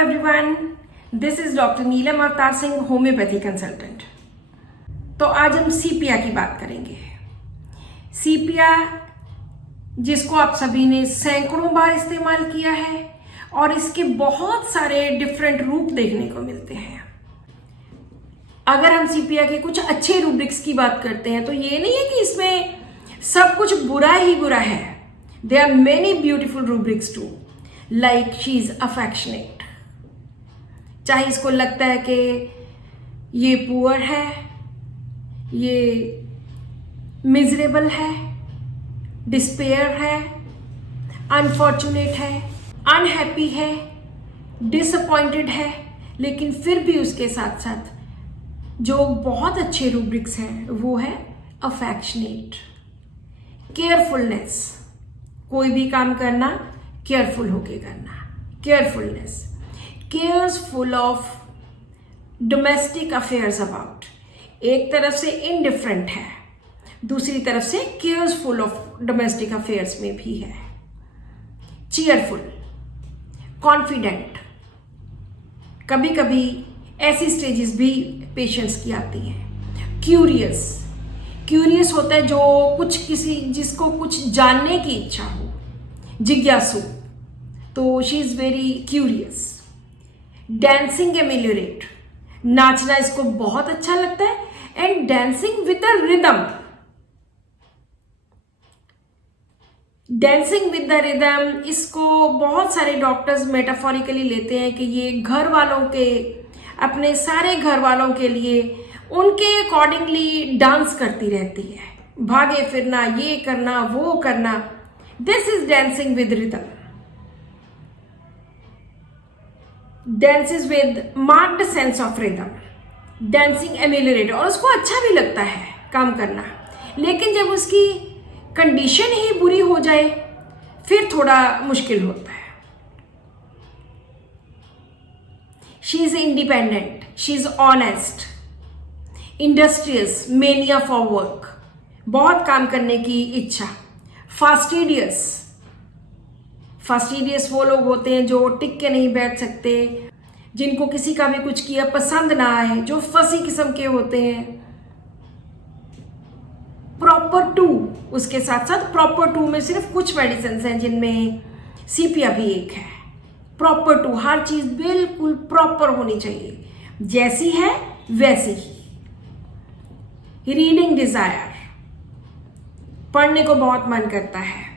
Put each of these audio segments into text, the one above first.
Everyone, this is doctor Neelam Avtar Singh, homeopathy consultant. तो आज हम सीपिया की बात करेंगे। सीपिया जिसको आप सभी ने सैकड़ों बार इस्तेमाल किया है और इसके बहुत सारे डिफरेंट रूप देखने को मिलते हैं। अगर हम सीपिया के कुछ अच्छे रूब्रिक्स की बात करते हैं तो ये नहीं है कि इसमें सब कुछ बुरा ही बुरा है। There are many beautiful rubrics too, like she is affectionate. चाहे इसको लगता है कि ये पुअर है, ये मिजरेबल है, डिस्पेयर है, अनफॉर्चुनेट है, अनहैप्पी है, डिसअपॉइंटेड है, लेकिन फिर भी उसके साथ साथ जो बहुत अच्छे रूब्रिक्स हैं वो है अफेक्शनेट, केयरफुलनेस। कोई भी काम करना केयरफुल होके करना, carefulness, cares full of domestic affairs about. एक तरफ से इनडिफरेंट है, दूसरी तरफ से cares full of domestic affairs में भी है। Cheerful, confident. कभी कभी ऐसी स्टेजेस भी पेशेंट्स की आती हैं। क्यूरियस, क्यूरियस होता है जो कुछ जिसको कुछ जानने की इच्छा हो, जिज्ञासु, तो she is very curious. Dancing ameliorate, नाचना इसको बहुत अच्छा लगता है। And dancing with the rhythm, dancing with the rhythm, इसको बहुत सारे डॉक्टर्स मेटाफोरिकली लेते हैं कि ये घर वालों के, अपने सारे घर वालों के लिए उनके अकॉर्डिंगली डांस करती रहती है, भागे फिरना, ये करना, वो करना। This is dancing with rhythm. dances with marked sense of rhythm, dancing ameliorated, और उसको अच्छा भी लगता है काम करना, लेकिन जब उसकी कंडीशन ही बुरी हो जाए फिर थोड़ा मुश्किल होता है। She is independent, she is honest, industrious, mania for work, बहुत काम करने की इच्छा। फास्टिडियस, फास्टिडियस वो लोग होते हैं जो टिक के नहीं बैठ सकते, जिनको किसी का भी कुछ किया पसंद ना आए, जो फंसी किस्म के होते हैं। प्रॉपर टू, उसके साथ साथ प्रॉपर टू में सिर्फ कुछ मेडिसिन हैं जिनमें सीपिया भी एक है। प्रॉपर टू, हर चीज बिल्कुल प्रॉपर होनी चाहिए, जैसी है वैसी ही। रीडिंग डिजायर, पढ़ने को बहुत मन करता है।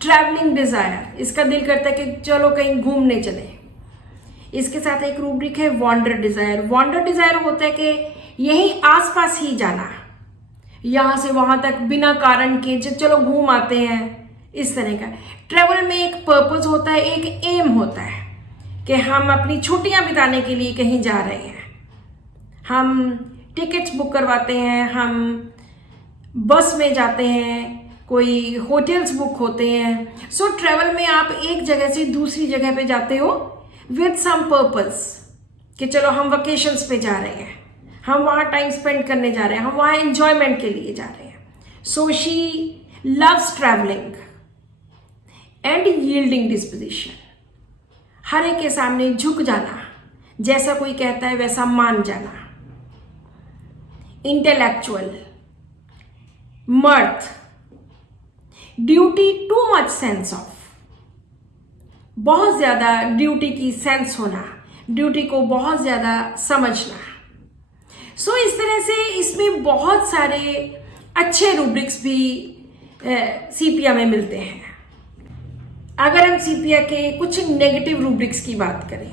ट्रैवलिंग डिजायर, इसका दिल करता है कि चलो कहीं घूमने चले। इसके साथ एक रूब्रिक है वॉन्डर डिजायर। वॉन्डर डिजायर होता है कि यही आसपास ही जाना, यहां से वहां तक बिना कारण के चलो घूम आते हैं, इस तरह का। ट्रैवल में एक पर्पस होता है, एक एम होता है कि हम अपनी छुट्टियां बिताने के लिए कहीं जा रहे हैं। हम टिकट्स बुक करवाते हैं, हम बस में जाते हैं, कोई होटल्स बुक होते हैं। सो ट्रैवल में आप एक जगह से दूसरी जगह पे जाते हो विद सम पर्पस, कि चलो हम वकेशंस पे जा रहे हैं, हम वहाँ टाइम स्पेंड करने जा रहे हैं, हम वहाँ एंजॉयमेंट के लिए जा रहे हैं। So she loves travelling and yielding disposition, हर एक के सामने झुक जाना, जैसा कोई कहता है वैसा मान जाना। Intellectual, मर्थ, duty too much sense of, बहुत ज्यादा ड्यूटी की सेंस होना, ड्यूटी को बहुत ज्यादा समझना। सो इस तरह से इसमें बहुत सारे अच्छे रूब्रिक्स भी सीपिया में मिलते हैं। अगर हम सीपिया के कुछ नेगेटिव रूब्रिक्स की बात करें,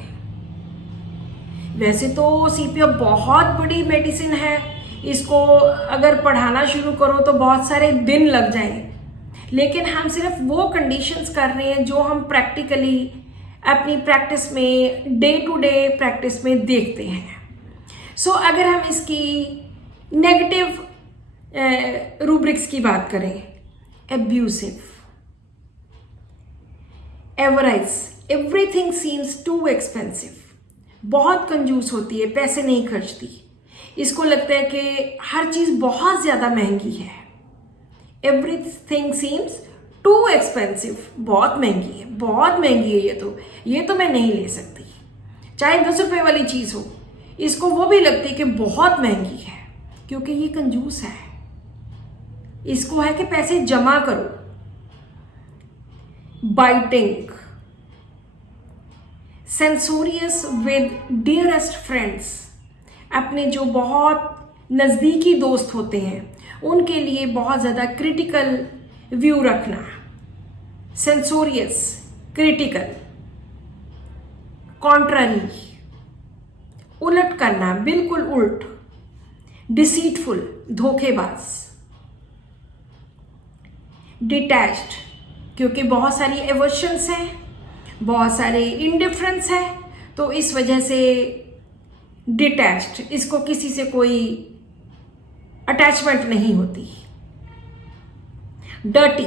वैसे तो सीपिया बहुत बड़ी मेडिसिन है, इसको अगर पढ़ाना शुरू करो तो बहुत सारे दिन लग जाएं, लेकिन हम सिर्फ वो कंडीशंस कर रहे हैं जो हम प्रैक्टिकली अपनी प्रैक्टिस में, डे टू डे प्रैक्टिस में देखते हैं। सो अगर हम इसकी नेगेटिव रूब्रिक्स की बात करें, abusive, avarice, everything seems to expensive, बहुत कंजूस होती है, पैसे नहीं खर्चती, इसको लगता है कि हर चीज बहुत ज्यादा महंगी है। एवरीथिंग सीम्स टू एक्सपेंसिव, बहुत महंगी है, बहुत महंगी है, ये तो मैं नहीं ले सकती। चाहे 10 रुपए वाली चीज हो, इसको वो भी लगती है कि बहुत महंगी है, क्योंकि ये कंजूस है। इसको है कि पैसे जमा करो। बाइटिंग, सेंसोरियस विद डियरेस्ट फ्रेंड्स, अपने जो बहुत नज़दीकी दोस्त होते हैं उनके लिए बहुत ज़्यादा क्रिटिकल व्यू रखना। सेंसोरियस, क्रिटिकल, कॉन्ट्ररी, उलट करना, बिल्कुल उल्ट। डिसीटफुल, धोखेबाज। डिटैच्ड, क्योंकि बहुत सारी एवर्शंस हैं, बहुत सारे इंडिफरेंस है, तो इस वजह से डिटैच्ड, इसको किसी से कोई अटैचमेंट नहीं होती। डर्टी,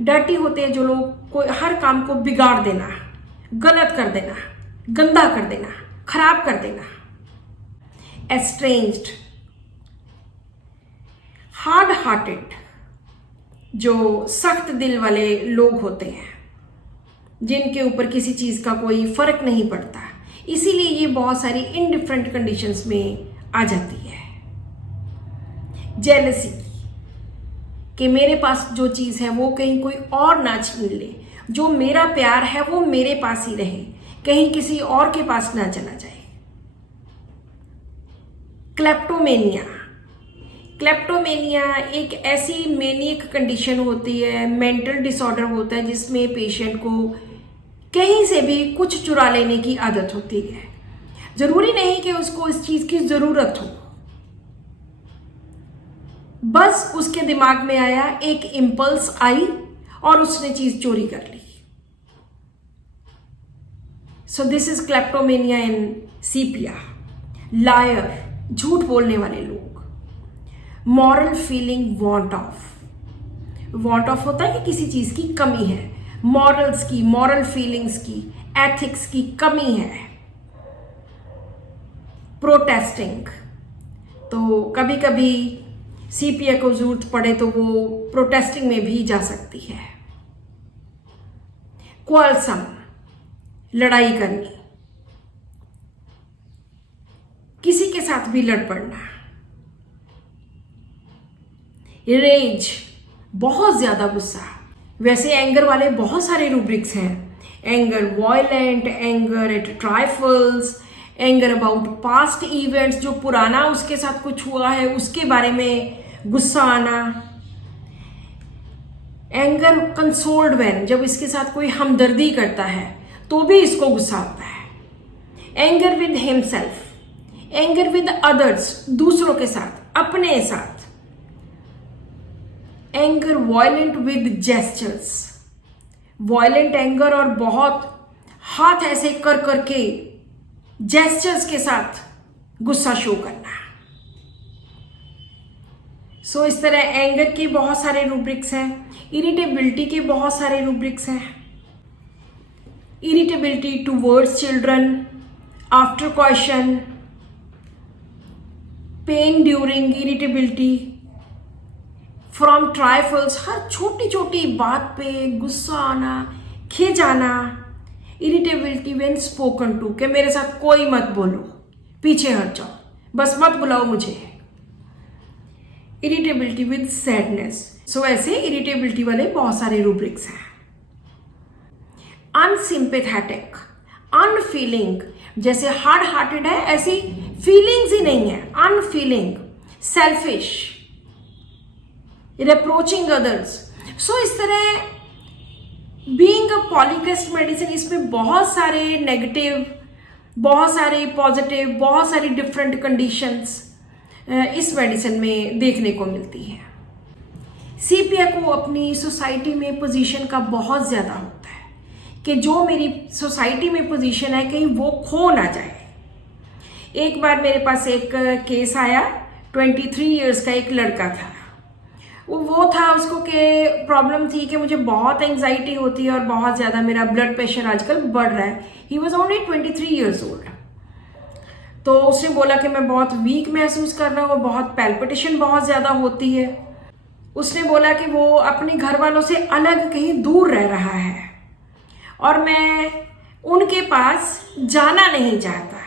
डर्टी होते हैं जो लोग कोई हर काम को बिगाड़ देना, गलत कर देना, गंदा कर देना, खराब कर देना। एस्ट्रेंज्ड, हार्ड हार्टेड, जो सख्त दिल वाले लोग होते हैं, जिनके ऊपर किसी चीज का कोई फर्क नहीं पड़ता, इसीलिए ये बहुत सारी इनडिफरेंट कंडीशंस में आ जाती है। जेलसी, कि मेरे पास जो चीज है वो कहीं कोई और ना छीन ले, जो मेरा प्यार है वो मेरे पास ही रहे, कहीं किसी और के पास ना चला जाए। क्लेप्टोमेनिया, क्लेप्टोमेनिया एक ऐसी मेनियक कंडीशन होती है, मेंटल डिसऑर्डर होता है, जिसमें पेशेंट को कहीं से भी कुछ चुरा लेने की आदत होती है। जरूरी नहीं कि उसको इस चीज की जरूरत हो, बस उसके दिमाग में आया, एक इंपल्स आई और उसने चीज चोरी कर ली। So this is kleptomania in sepia. Liar, झूठ बोलने वाले लोग। मॉरल फीलिंग वॉन्ट ऑफ होता है कि किसी चीज की कमी है, मॉरल्स की, मॉरल फीलिंग्स की, एथिक्स की कमी है। प्रोटेस्टिंग, तो कभी कभी सीपीए को जरूरत पड़े तो वो प्रोटेस्टिंग में भी जा सकती है। क्वालसम, लड़ाई करनी, किसी के साथ भी लड़ पड़ना। रेज, बहुत ज्यादा गुस्सा। वैसे एंगर वाले बहुत सारे रूब्रिक्स हैं। Anger violent, anger at trifles, anger about past events, जो पुराना उसके साथ कुछ हुआ है उसके बारे में गुस्सा आना। एंगर कंसोल्ड व्हेन, जब इसके साथ कोई हमदर्दी करता है तो भी इसको गुस्सा आता है। Anger with himself, anger with others, दूसरों के साथ, अपने साथ। Anger violent with gestures, violent anger और बहुत हाथ ऐसे कर करके जेस्चर्स के साथ गुस्सा शो करना। सो इस तरह एंगर के बहुत सारे रूब्रिक्स हैं। इरिटेबिलिटी के बहुत सारे रूब्रिक्स हैं। Irritability towards children, after question, pain during irritability, from trifles, हर छोटी छोटी बात पे गुस्सा आना, खिंच आना। इरिटेबिलिटी व्हेन स्पोकन टू, कि मेरे साथ कोई मत बोलो, पीछे हट जाओ, बस मत बुलाओ मुझे। इरिटेबिलिटी विद सैडनेस, सो ऐसे इरिटेबिलिटी वाले बहुत सारे रूब्रिक्स हैं। अनसिंपैथेटिक, अनफीलिंग, जैसे हार्ड हार्टेड है ऐसी फीलिंग्स ही नहीं है, अनफीलिंग। Selfish, reproaching others. सो इस तरह बीइंग अ पॉलीक्रेस्ट मेडिसिन, इसमें बहुत सारे नेगेटिव, बहुत सारे पॉजिटिव, बहुत सारी डिफरेंट कंडीशंस इस मेडिसिन में देखने को मिलती है। सीपीए को अपनी सोसाइटी में पोजीशन का बहुत ज़्यादा होता है कि जो मेरी सोसाइटी में पोजीशन है कहीं वो खो ना जाए। एक बार मेरे पास एक केस आया, 23 इयर्स का एक लड़का था। वो था, उसको के प्रॉब्लम थी कि मुझे बहुत एंजाइटी होती है और बहुत ज़्यादा मेरा ब्लड प्रेशर आजकल बढ़ रहा है। He was only 23 years old. तो उसने बोला कि मैं बहुत वीक महसूस कर रहा हूँ और बहुत पैल्पिटेशन बहुत ज़्यादा होती है। उसने बोला कि वो अपने घर वालों से अलग कहीं दूर रह रहा है और मैं उनके पास जाना नहीं चाहता।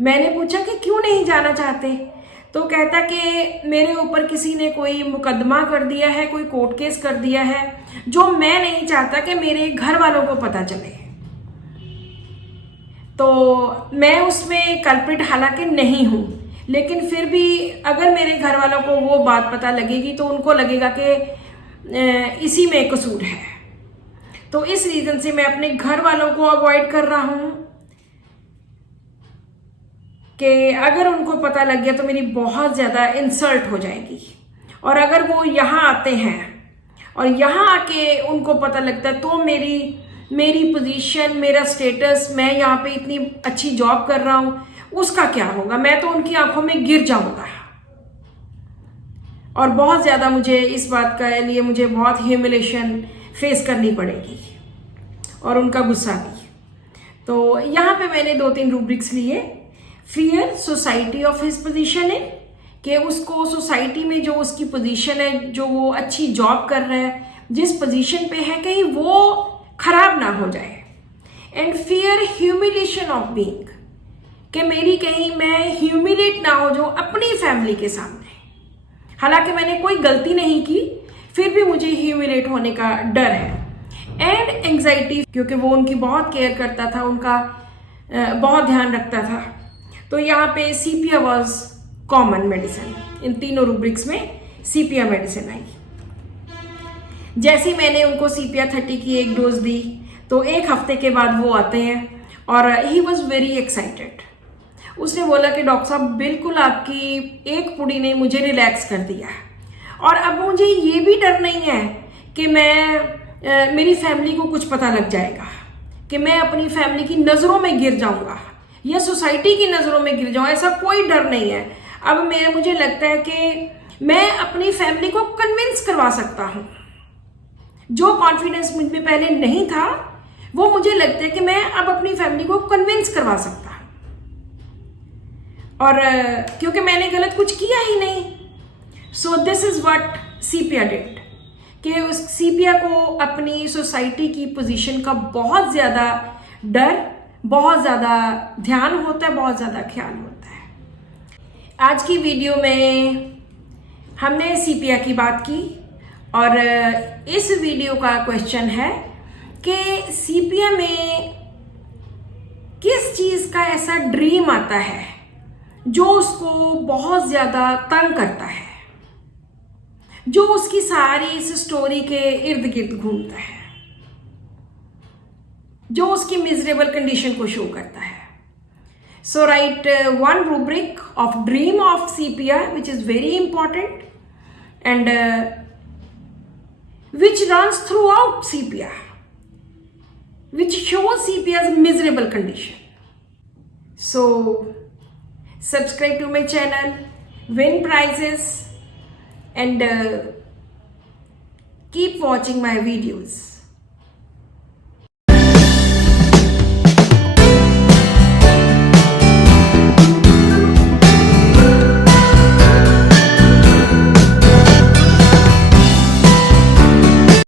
मैंने पूछा कि क्यों नहीं जाना चाहते, तो कहता कि मेरे ऊपर किसी ने कोई मुकदमा कर दिया है, कोई कोर्ट केस कर दिया है, जो मैं नहीं चाहता कि मेरे घर वालों को पता चले। तो मैं उसमें कल्प्रिट हालांकि नहीं हूँ, लेकिन फिर भी अगर मेरे घर वालों को वो बात पता लगेगी तो उनको लगेगा कि इसी में कसूर है। तो इस रीज़न से मैं अपने घर वालों को अवॉइड कर रहा हूँ कि अगर उनको पता लग गया तो मेरी बहुत ज़्यादा इंसल्ट हो जाएगी। और अगर वो यहाँ आते हैं और यहाँ आके उनको पता लगता है तो मेरी पोजीशन, मेरा स्टेटस, मैं यहाँ पे इतनी अच्छी जॉब कर रहा हूँ, उसका क्या होगा? मैं तो उनकी आंखों में गिर जाऊंगा। और बहुत ज़्यादा मुझे इस बात का लिए मुझे बहुत ह्यूमिलेशन फेस करनी पड़ेगी और उनका गुस्सा भी। तो यहाँ पे मैंने 2-3 रूब्रिक्स लिए। Fear society of his position in, कि उसको सोसाइटी में जो उसकी पोजीशन है, जो वो अच्छी जॉब कर रहा है, जिस पोजीशन पे है, कहीं वो खराब ना हो जाए। And fear humiliation of being, कि मेरी कहीं मैं ह्यूमिलेट ना हो जो अपनी फैमिली के सामने। हालांकि मैंने कोई गलती नहीं की, फिर भी मुझे ह्यूमिलेट होने का डर है। एंड एंग्जाइटी, क्योंकि वो उनकी बहुत केयर करता था, उनका बहुत ध्यान रखता था। तो यहाँ पे सीपिया वॉज कॉमन मेडिसिन। इन तीनों रूब्रिक्स में सीपिया मेडिसिन आई। जैसे मैंने उनको सीपिया 30 की एक डोज दी तो 1 हफ्ते के बाद वो आते हैं और ही वॉज वेरी एक्साइटेड। उसने बोला कि डॉक्टर साहब बिल्कुल आपकी एक पुड़ी ने मुझे रिलैक्स कर दिया, और अब मुझे ये भी डर नहीं है कि मेरी फैमिली को कुछ पता लग जाएगा, कि मैं अपनी फैमिली की नज़रों में गिर जाऊंगा या सोसाइटी की नज़रों में गिर जाऊँ। ऐसा कोई डर नहीं है। अब मुझे लगता है कि मैं अपनी फैमिली को कन्विंस करवा सकता हूँ। जो कॉन्फिडेंस मुझ में पहले नहीं था, वो मुझे लगता है कि मैं अब अपनी फैमिली को कन्विंस करवा सकता हूँ। और क्योंकि मैंने गलत कुछ किया ही नहीं। सो this is what sepia did, कि उस सीपिया को अपनी सोसाइटी की पोजीशन का बहुत ज़्यादा डर, बहुत ज़्यादा ध्यान होता है, बहुत ज़्यादा ख्याल होता है। आज की वीडियो में हमने सीपिया की बात की, और इस वीडियो का क्वेश्चन है कि सीपिया में किस चीज़ का ऐसा ड्रीम आता है जो उसको बहुत ज़्यादा तंग करता है, जो उसकी सारी इस स्टोरी के इर्द गिर्द घूमता है, जो उसकी मिजरेबल कंडीशन को शो करता है। सो right 1 rubric of dream of sepia, which is very important and which runs throughout sepia, which shows sepia's miserable condition. So subscribe to my channel, win prizes, and keep watching my videos.